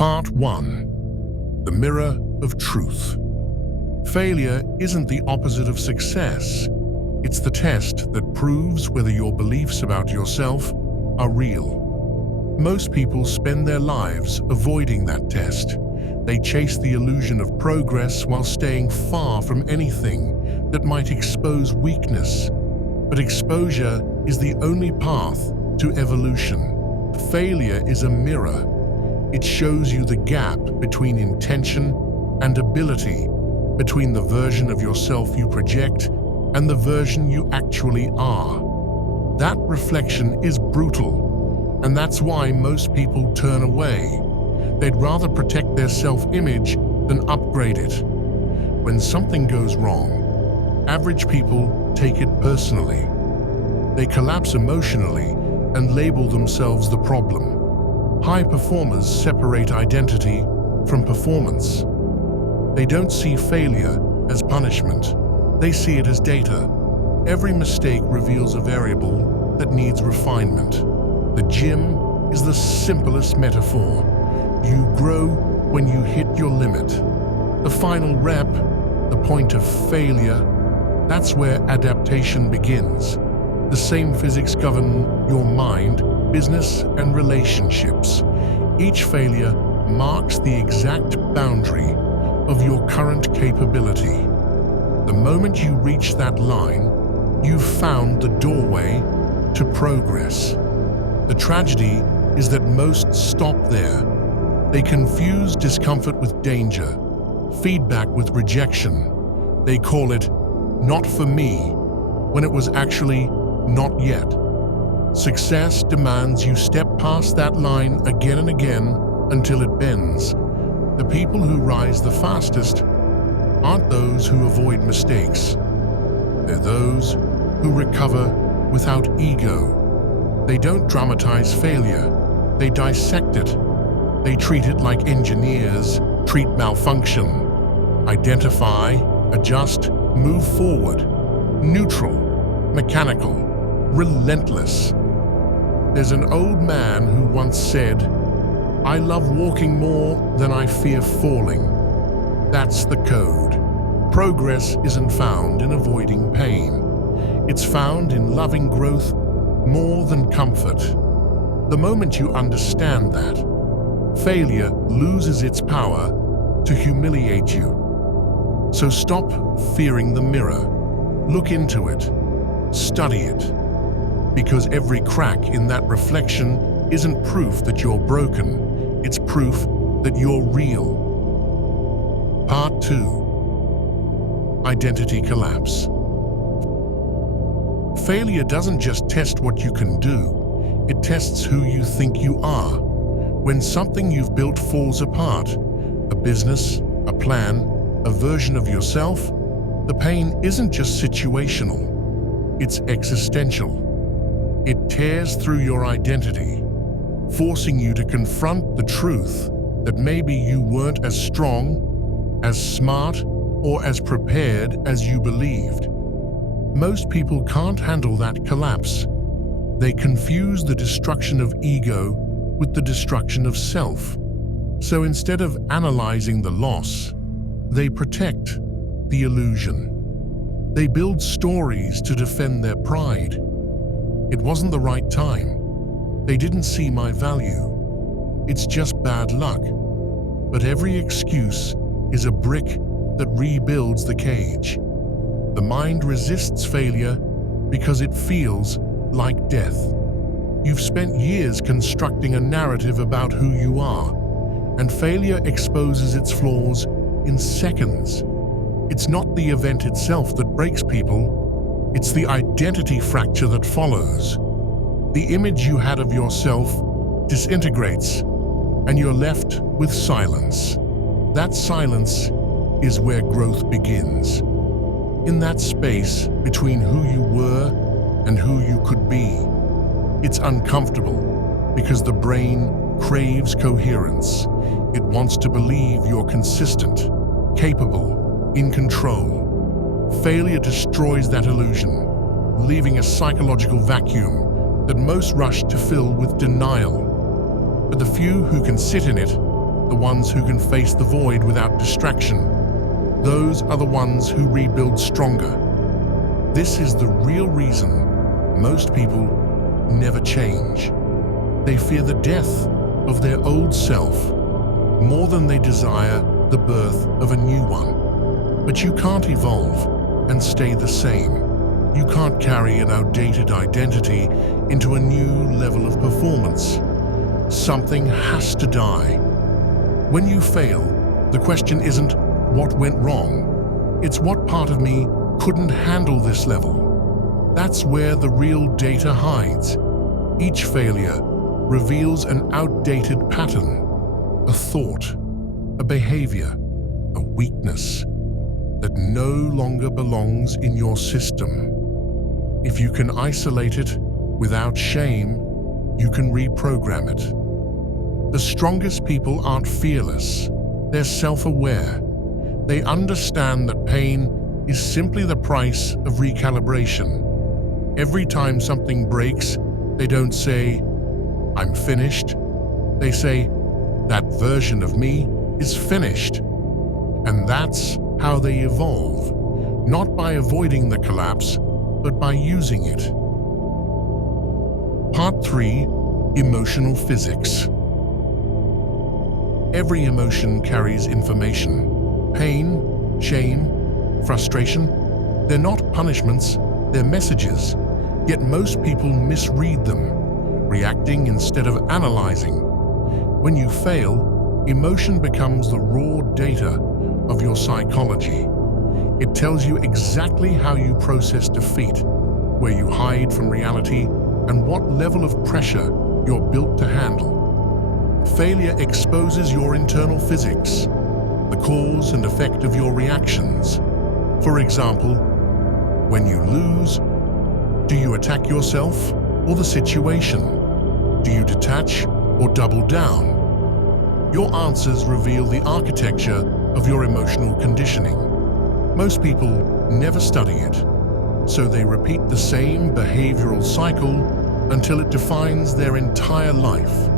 Part 1. The Mirror of Truth. Failure isn't the opposite of success. It's the test that proves whether your beliefs about yourself are real. Most people spend their lives avoiding that test. They chase the illusion of progress while staying far from anything that might expose weakness. But exposure is the only path to evolution. Failure is a mirror. It shows you the gap between intention and ability, between the version of yourself you project and the version you actually are. That reflection is brutal, and that's why most people turn away. They'd rather protect their self-image than upgrade it. When something goes wrong, average people take it personally. They collapse emotionally and label themselves the problem. High performers separate identity from performance. They don't see failure as punishment. They see it as data. Every mistake reveals a variable that needs refinement. The gym is the simplest metaphor. You grow when you hit your limit. The final rep, the point of failure, that's where adaptation begins. The same physics govern your mind, business, and relationships. Each failure marks the exact boundary of your current capability. The moment you reach that line, you've found the doorway to progress. The tragedy is that most stop there. They confuse discomfort with danger, feedback with rejection. They call it "not for me" when it was actually not yet. Success demands you step past that line again and again until it bends. The people who rise the fastest aren't those who avoid mistakes. They're those who recover without ego. They don't dramatize failure. They dissect it. They treat it like engineers treat malfunction. Identify, adjust, move forward. Neutral, mechanical, relentless. There's an old man who once said, "I love walking more than I fear falling." That's the code. Progress isn't found in avoiding pain. It's found in loving growth more than comfort. The moment you understand that, failure loses its power to humiliate you. So stop fearing the mirror. Look into it. Study it. Because every crack in that reflection isn't proof that you're broken. It's proof that you're real. Part 2. Identity collapse. Failure doesn't just test what you can do, it tests who you think you are. When something you've built falls apart, a business, a plan, a version of yourself, the pain isn't just situational, it's existential. It tears through your identity, forcing you to confront the truth that maybe you weren't as strong, as smart, or as prepared as you believed. Most people can't handle that collapse. They confuse the destruction of ego with the destruction of self. So instead of analyzing the loss, they protect the illusion. They build stories to defend their pride. It wasn't the right time. They didn't see my value. It's just bad luck. But every excuse is a brick that rebuilds the cage. The mind resists failure because it feels like death. You've spent years constructing a narrative about who you are, and failure exposes its flaws in seconds. It's not the event itself that breaks people, it's the identity fracture that follows. The image you had of yourself disintegrates, and you're left with silence. That silence is where growth begins. In that space between who you were and who you could be. It's uncomfortable because the brain craves coherence. It wants to believe you're consistent, capable, in control. Failure destroys that illusion, leaving a psychological vacuum that most rush to fill with denial. But the few who can sit in it the ones who can face the void without distraction. Those are the ones who rebuild stronger. This is the real reason most people never change. They fear the death of their old self more than they desire the birth of a new one. But you can't evolve and stay the same. You can't carry an outdated identity into a new level of performance. Something has to die. When you fail, the question isn't what went wrong. It's what part of me couldn't handle this level. That's where the real data hides. Each failure reveals an outdated pattern, a thought, a behavior, a weakness that no longer belongs in your system. If you can isolate it without shame, you can reprogram it. The strongest people aren't fearless. They're self-aware. They understand that pain is simply the price of recalibration. Every time something breaks, they don't say, "I'm finished." They say, "That version of me is finished." And that's how they evolve, not by avoiding the collapse, but by using it. Part 3. Emotional physics. Every emotion carries information. Pain, shame, frustration, they're not punishments, they're messages. Yet most people misread them, reacting instead of analyzing. When you fail, emotion becomes the raw data of your psychology. It tells you exactly how you process defeat, where you hide from reality, and what level of pressure you're built to handle. Failure exposes your internal physics, the cause and effect of your reactions. For example, when you lose, do you attack yourself or the situation? Do you detach or double down? Your answers reveal the architecture of your emotional conditioning. Most people never study it, so they repeat the same behavioral cycle until it defines their entire life.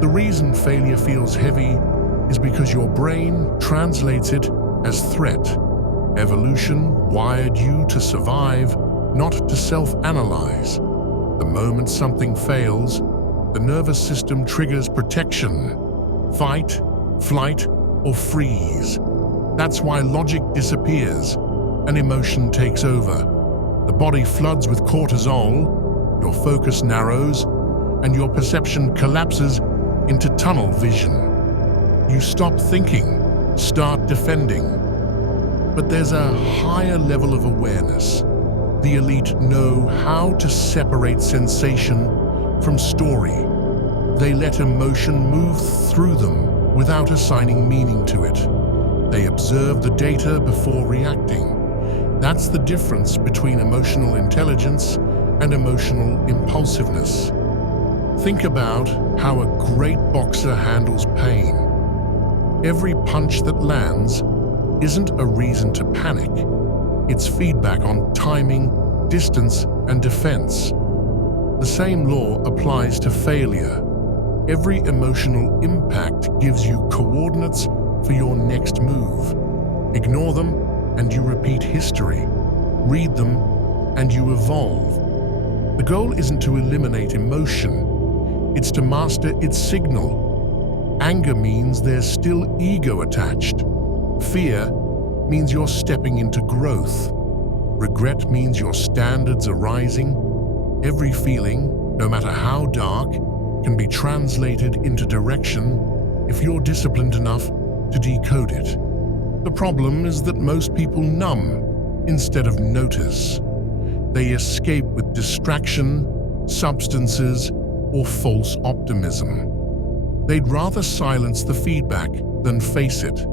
The reason failure feels heavy is because your brain translates it as threat. Evolution wired you to survive, not to self-analyze. The moment something fails, the nervous system triggers protection. Fight, flight, or freeze. That's why logic disappears and emotion takes over. The body floods with cortisol, your focus narrows, and your perception collapses into tunnel vision. You stop thinking, start defending. But there's a higher level of awareness. The elite know how to separate sensation from story. They let emotion move through them without assigning meaning to it. They observe the data before reacting. That's the difference between emotional intelligence and emotional impulsiveness. Think about how a great boxer handles pain. Every punch that lands isn't a reason to panic. It's feedback on timing, distance, and defense. The same law applies to failure. Every emotional impact gives you coordinates for your next move. Ignore them, and you repeat history. Read them, and you evolve. The goal isn't to eliminate emotion. It's to master its signal. Anger means there's still ego attached. Fear means you're stepping into growth. Regret means your standards are rising. Every feeling, no matter how dark, can be translated into direction if you're disciplined enough to decode it. The problem is that most people numb instead of notice. They escape with distraction, substances, or false optimism. They'd rather silence the feedback than face it.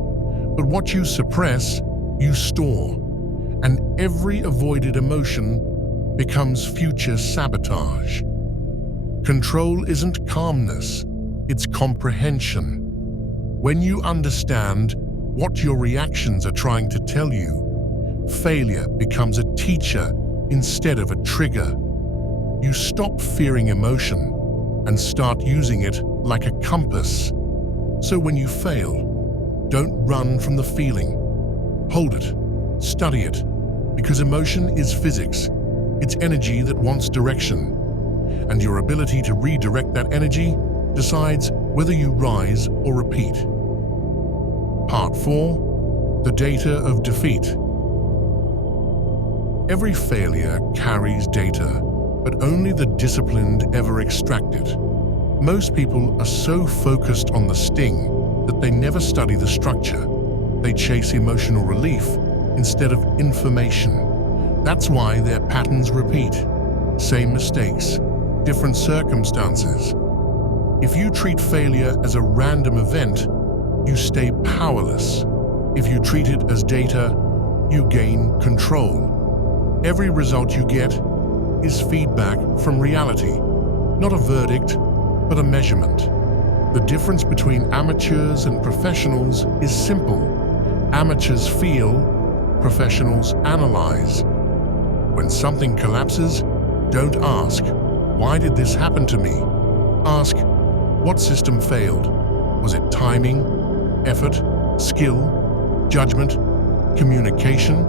But what you suppress, you store. And every avoided emotion becomes future sabotage. Control isn't calmness, it's comprehension. When you understand what your reactions are trying to tell you, failure becomes a teacher instead of a trigger. You stop fearing emotion and start using it like a compass. So when you fail, don't run from the feeling. Hold it, study it, because emotion is physics. It's energy that wants direction, and your ability to redirect that energy decides whether you rise or repeat. Part 4. The Data of Defeat. Every failure carries data, but only the disciplined ever extract it. Most people are so focused on the sting that they never study the structure. They chase emotional relief instead of information. That's why their patterns repeat. Same mistakes, different circumstances. If you treat failure as a random event, you stay powerless. If you treat it as data, you gain control. Every result you get is feedback from reality, not a verdict, but a measurement. The difference between amateurs and professionals is simple. Amateurs feel, professionals analyze. When something collapses, don't ask, "Why did this happen to me?" Ask, "What system failed? Was it timing, effort, skill, judgment, communication?"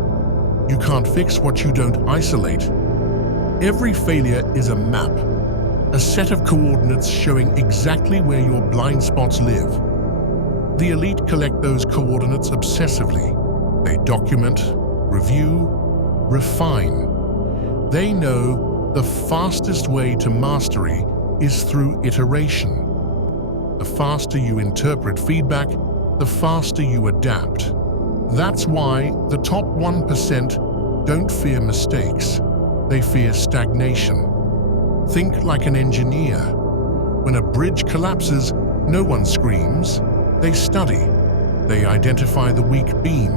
You can't fix what you don't isolate. Every failure is a map, a set of coordinates showing exactly where your blind spots live. The elite collect those coordinates obsessively. They document, review, refine. They know the fastest way to mastery is through iteration. The faster you interpret feedback, the faster you adapt. That's why the top 1% don't fear mistakes. They fear stagnation. Think like an engineer. When a bridge collapses, no one screams. They study. They identify the weak beam,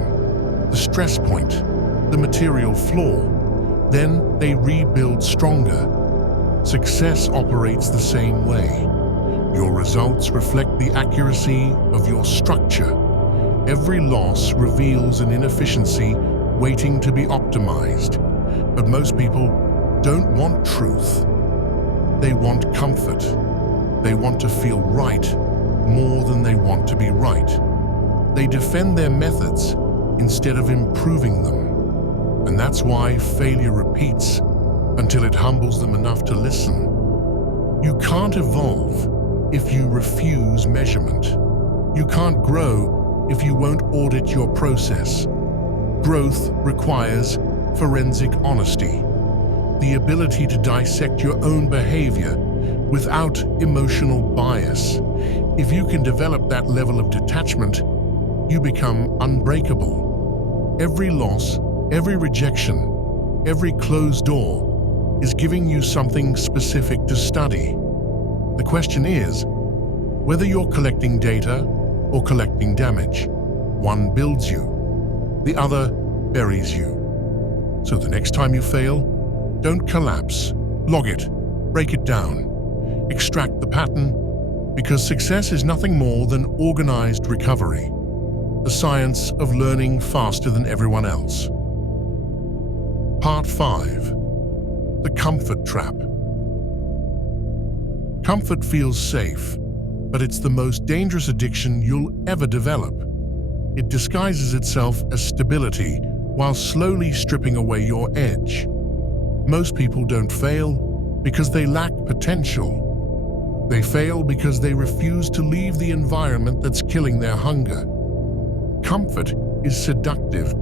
the stress point, the material flaw. Then they rebuild stronger. Success operates the same way. Your results reflect the accuracy of your structure. Every loss reveals an inefficiency waiting to be optimized. But most people don't want truth. They want comfort. They want to feel right more than they want to be right. They defend their methods instead of improving them. And that's why failure repeats until it humbles them enough to listen. You can't evolve if you refuse measurement. You can't grow if you won't audit your process. Growth requires forensic honesty, the ability to dissect your own behavior without emotional bias. If you can develop that level of detachment, you become unbreakable. Every loss, every rejection, every closed door is giving you something specific to study. The question is whether you're collecting data or collecting damage. One builds you, the other buries you. So the next time you fail, don't collapse. Log it, break it down, extract the pattern, because success is nothing more than organized recovery, the science of learning faster than everyone else. Part 5. The Comfort Trap. Comfort feels safe, but it's the most dangerous addiction you'll ever develop. It disguises itself as stability while slowly stripping away your edge. Most people don't fail because they lack potential. They fail because they refuse to leave the environment that's killing their hunger. Comfort is seductive.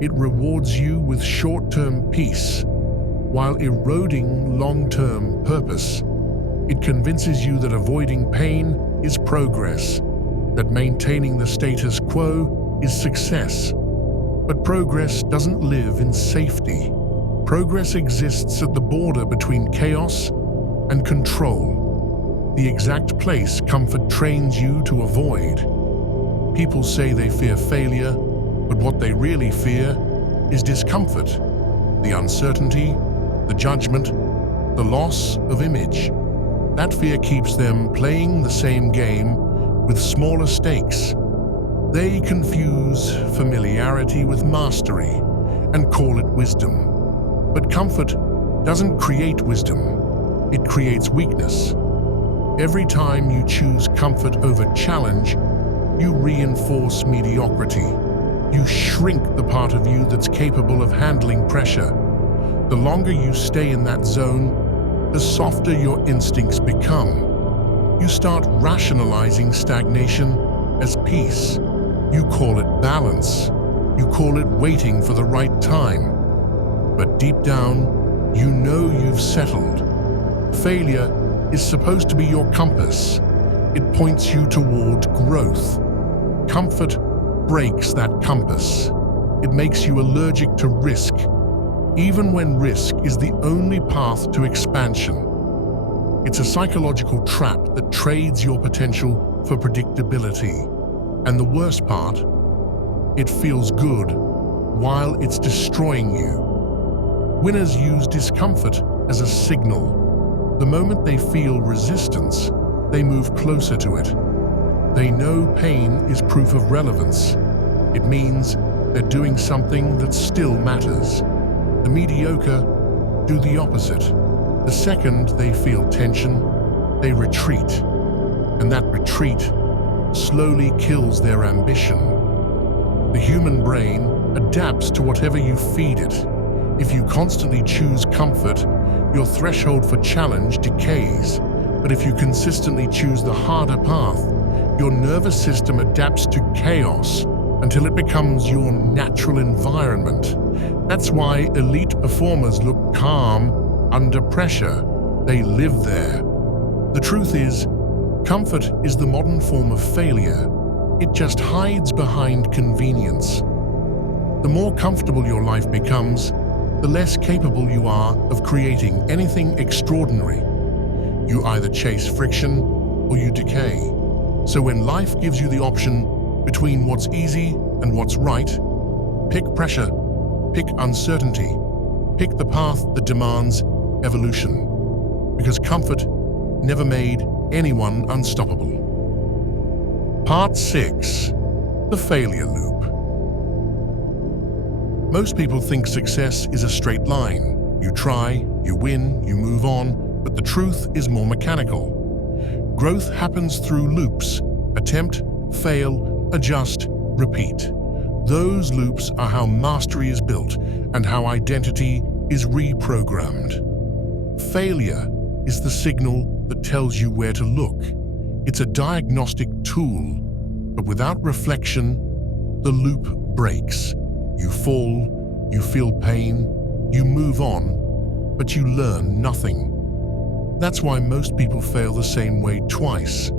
It rewards you with short-term peace, while eroding long-term purpose. It convinces you that avoiding pain is progress, that maintaining the status quo is success. But progress doesn't live in safety. Progress exists at the border between chaos and control, the exact place comfort trains you to avoid. People say they fear failure, but what they really fear is discomfort, the uncertainty, the judgment, the loss of image. That fear keeps them playing the same game with smaller stakes. They confuse familiarity with mastery and call it wisdom. But comfort doesn't create wisdom, it creates weakness. Every time you choose comfort over challenge, you reinforce mediocrity. You shrink the part of you that's capable of handling pressure. The longer you stay in that zone, the softer your instincts become. You start rationalizing stagnation as peace. You call it balance. You call it waiting for the right time. But deep down, you know you've settled. Failure is supposed to be your compass. It points you toward growth. Comfort breaks that compass. It makes you allergic to risk, even when risk is the only path to expansion. It's a psychological trap that trades your potential for predictability. And the worst part, it feels good while it's destroying you. Winners use discomfort as a signal. The moment they feel resistance, they move closer to it. They know pain is proof of relevance. It means they're doing something that still matters. The mediocre do the opposite. The second they feel tension, they retreat. And that retreat slowly kills their ambition. The human brain adapts to whatever you feed it. If you constantly choose comfort, your threshold for challenge decays. But if you consistently choose the harder path, your nervous system adapts to chaos until it becomes your natural environment. That's why elite performers look calm under pressure. They live there. The truth is, comfort is the modern form of failure. It just hides behind convenience. The more comfortable your life becomes, the less capable you are of creating anything extraordinary. You either chase friction or you decay. So when life gives you the option between what's easy and what's right, pick pressure, pick uncertainty, pick the path that demands evolution. Because comfort never made anyone unstoppable. Part 6. The Failure Loop. Most people think success is a straight line. You try, you win, you move on, but the truth is more mechanical. Growth happens through loops. Attempt, fail, adjust, repeat. Those loops are how mastery is built and how identity is reprogrammed. Failure is the signal that tells you where to look. It's a diagnostic tool, but without reflection, the loop breaks. You fall, you feel pain, you move on, but you learn nothing. That's why most people fail the same way twice.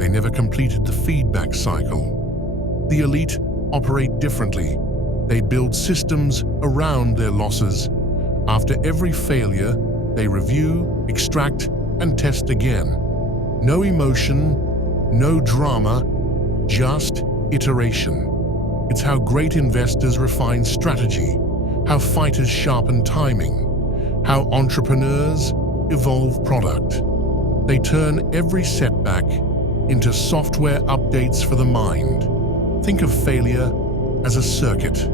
They never completed the feedback cycle. The elite operate differently. They build systems around their losses. After every failure, they review, extract, and test again. No emotion, no drama, just iteration. It's how great investors refine strategy, how fighters sharpen timing, how entrepreneurs evolve product. They turn every setback into software updates for the mind. Think of failure as a circuit.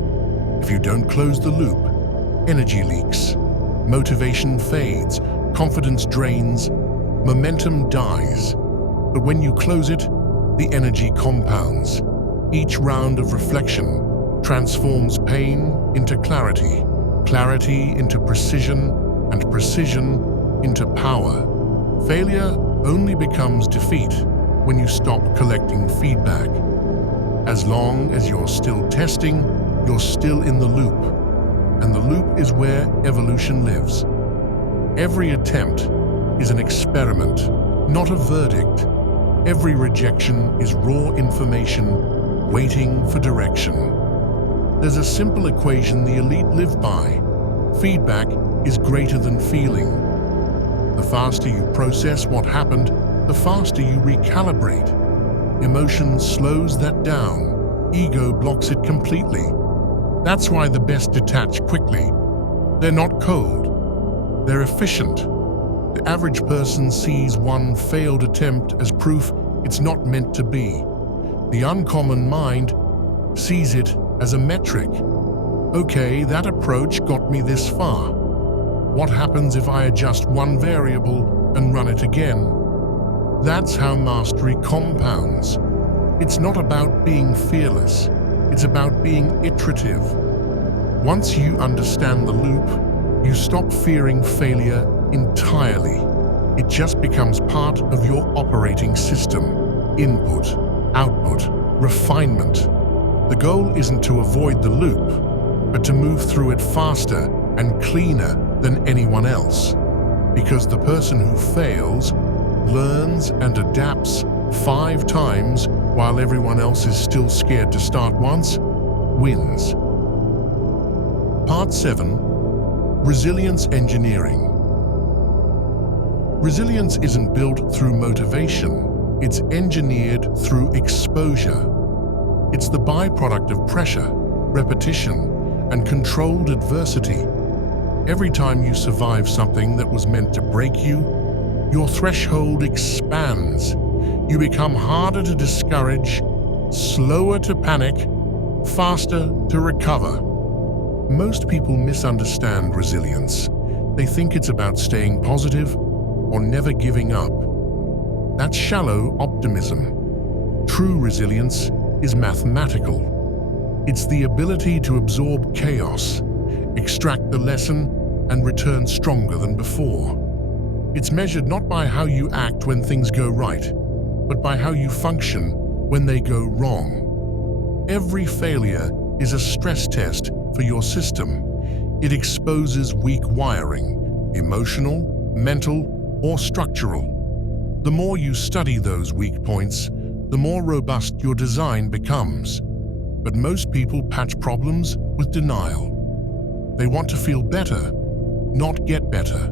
If you don't close the loop, energy leaks, motivation fades, confidence drains, momentum dies. But when you close it, the energy compounds. Each round of reflection transforms pain into clarity, clarity into precision, and precision into power. Failure only becomes defeat when you stop collecting feedback. As long as you're still testing, you're still in the loop. And the loop is where evolution lives. Every attempt is an experiment, not a verdict. Every rejection is raw information waiting for direction. There's a simple equation the elite live by. Feedback is greater than feeling. The faster you process what happened, the faster you recalibrate. Emotion slows that down. Ego blocks it completely. That's why the best detach quickly. They're not cold. They're efficient. The average person sees one failed attempt as proof it's not meant to be. The uncommon mind sees it as a metric. Okay, that approach got me this far. What happens if I adjust one variable and run it again? That's how mastery compounds. It's not about being fearless, it's about being iterative. Once you understand the loop, you stop fearing failure entirely. It just becomes part of your operating system. Input, output, refinement. The goal isn't to avoid the loop, but to move through it faster and cleaner than anyone else. Because the person who fails learns and adapts 5 times while everyone else is still scared to start once, wins. Part 7. Resilience Engineering. Resilience isn't built through motivation, it's engineered through exposure. It's the byproduct of pressure, repetition, and controlled adversity. Every time you survive something that was meant to break you, your threshold expands. You become harder to discourage, slower to panic, faster to recover. Most people misunderstand resilience. They think it's about staying positive or never giving up. That's shallow optimism. True resilience is mathematical. It's the ability to absorb chaos, extract the lesson, and return stronger than before. It's measured not by how you act when things go right, but by how you function when they go wrong. Every failure is a stress test for your system. It exposes weak wiring, emotional, mental, or structural. The more you study those weak points, the more robust your design becomes. But most people patch problems with denial. They want to feel better, not get better.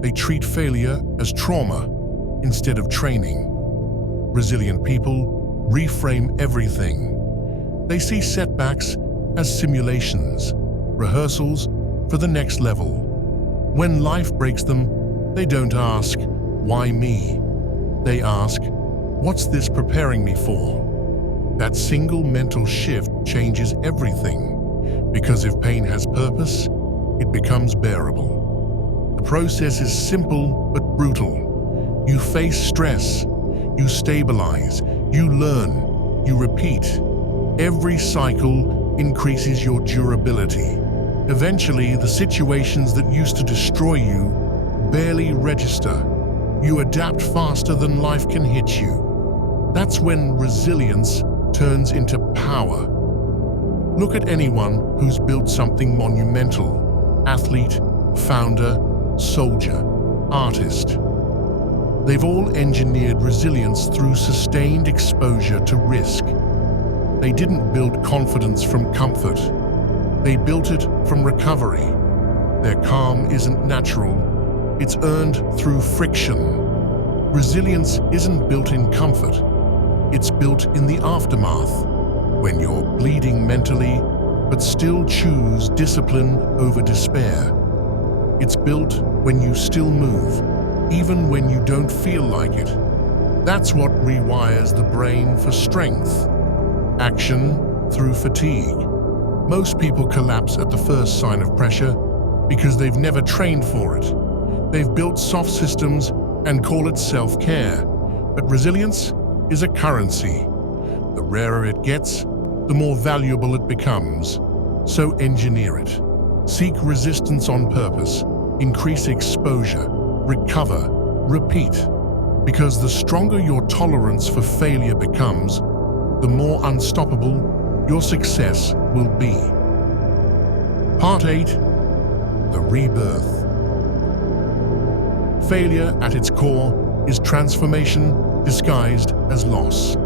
They treat failure as trauma instead of training. Resilient people reframe everything. They see setbacks as simulations, rehearsals for the next level. When life breaks them, they don't ask, "Why me?" They ask, "What's this preparing me for?" That single mental shift changes everything, because if pain has purpose, it becomes bearable. The process is simple but brutal. You face stress, you stabilize, you learn, you repeat. Every cycle increases your durability. Eventually, the situations that used to destroy you barely register. You adapt faster than life can hit you. That's when resilience turns into power. Look at anyone who's built something monumental: athlete, founder, soldier, artist. They've all engineered resilience through sustained exposure to risk. They didn't build confidence from comfort. They built it from recovery. Their calm isn't natural. It's earned through friction. Resilience isn't built in comfort. It's built in the aftermath, when you're bleeding mentally, but still choose discipline over despair. It's built when you still move, even when you don't feel like it. That's what rewires the brain for strength. Action through fatigue. Most people collapse at the first sign of pressure because they've never trained for it. They've built soft systems and call it self-care. But resilience is a currency. The rarer it gets, the more valuable it becomes. So engineer it. Seek resistance on purpose. Increase exposure. Recover. Repeat. Because the stronger your tolerance for failure becomes, the more unstoppable your success will be. Part 8. The Rebirth. Failure at its core is transformation disguised as loss.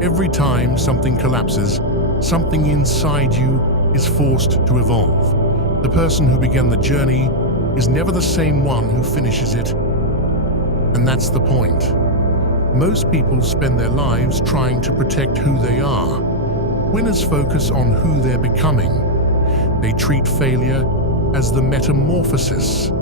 Every time something collapses, something inside you is forced to evolve. The person who began the journey is never the same one who finishes it. And that's the point. Most people spend their lives trying to protect who they are. Winners focus on who they're becoming. They treat failure as the metamorphosis,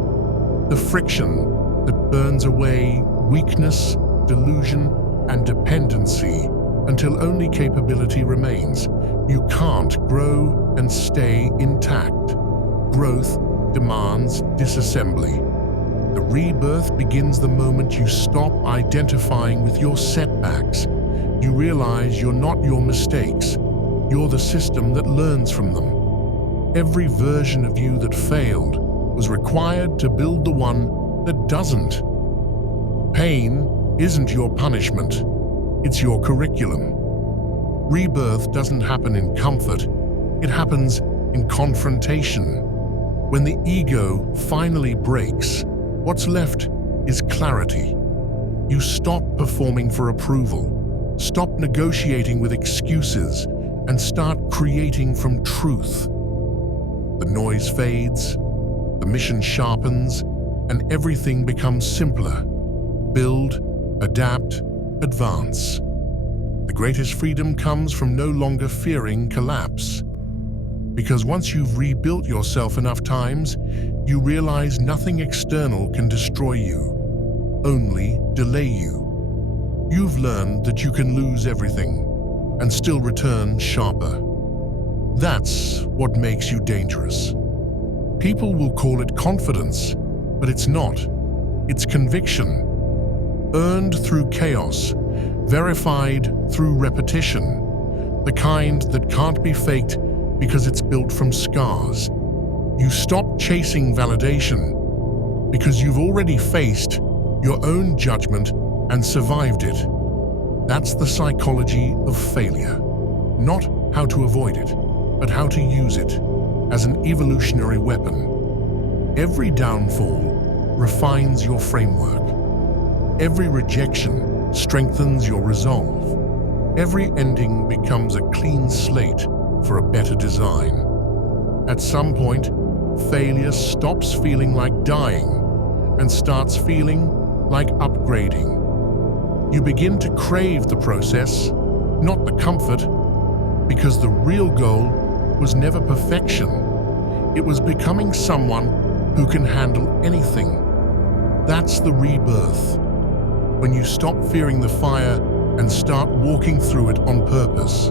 the friction that burns away weakness, delusion, and dependency until only capability remains. You can't grow and stay intact. Growth demands disassembly. The rebirth begins the moment you stop identifying with your setbacks. You realize you're not your mistakes, you're the system that learns from them. Every version of you that failed was required to build the one that doesn't. Pain isn't your punishment, it's your curriculum. Rebirth doesn't happen in comfort, it happens in confrontation. When the ego finally breaks, what's left is clarity. You stop performing for approval, stop negotiating with excuses, and start creating from truth. The noise fades, the mission sharpens, and everything becomes simpler. Build, adapt, advance. The greatest freedom comes from no longer fearing collapse. Because once you've rebuilt yourself enough times, you realize nothing external can destroy you, only delay you. You've learned that you can lose everything and still return sharper. That's what makes you dangerous. People will call it confidence, but it's not. It's conviction. Earned through chaos, verified through repetition, the kind that can't be faked because it's built from scars. You stop chasing validation because you've already faced your own judgment and survived it. That's the psychology of failure. Not how to avoid it, but how to use it as an evolutionary weapon. Every downfall refines your framework. Every rejection strengthens your resolve. Every ending becomes a clean slate for a better design. At some point, failure stops feeling like dying and starts feeling like upgrading. You begin to crave the process, not the comfort, because the real goal was never perfection. It was becoming someone who can handle anything. That's the rebirth. When you stop fearing the fire and start walking through it on purpose.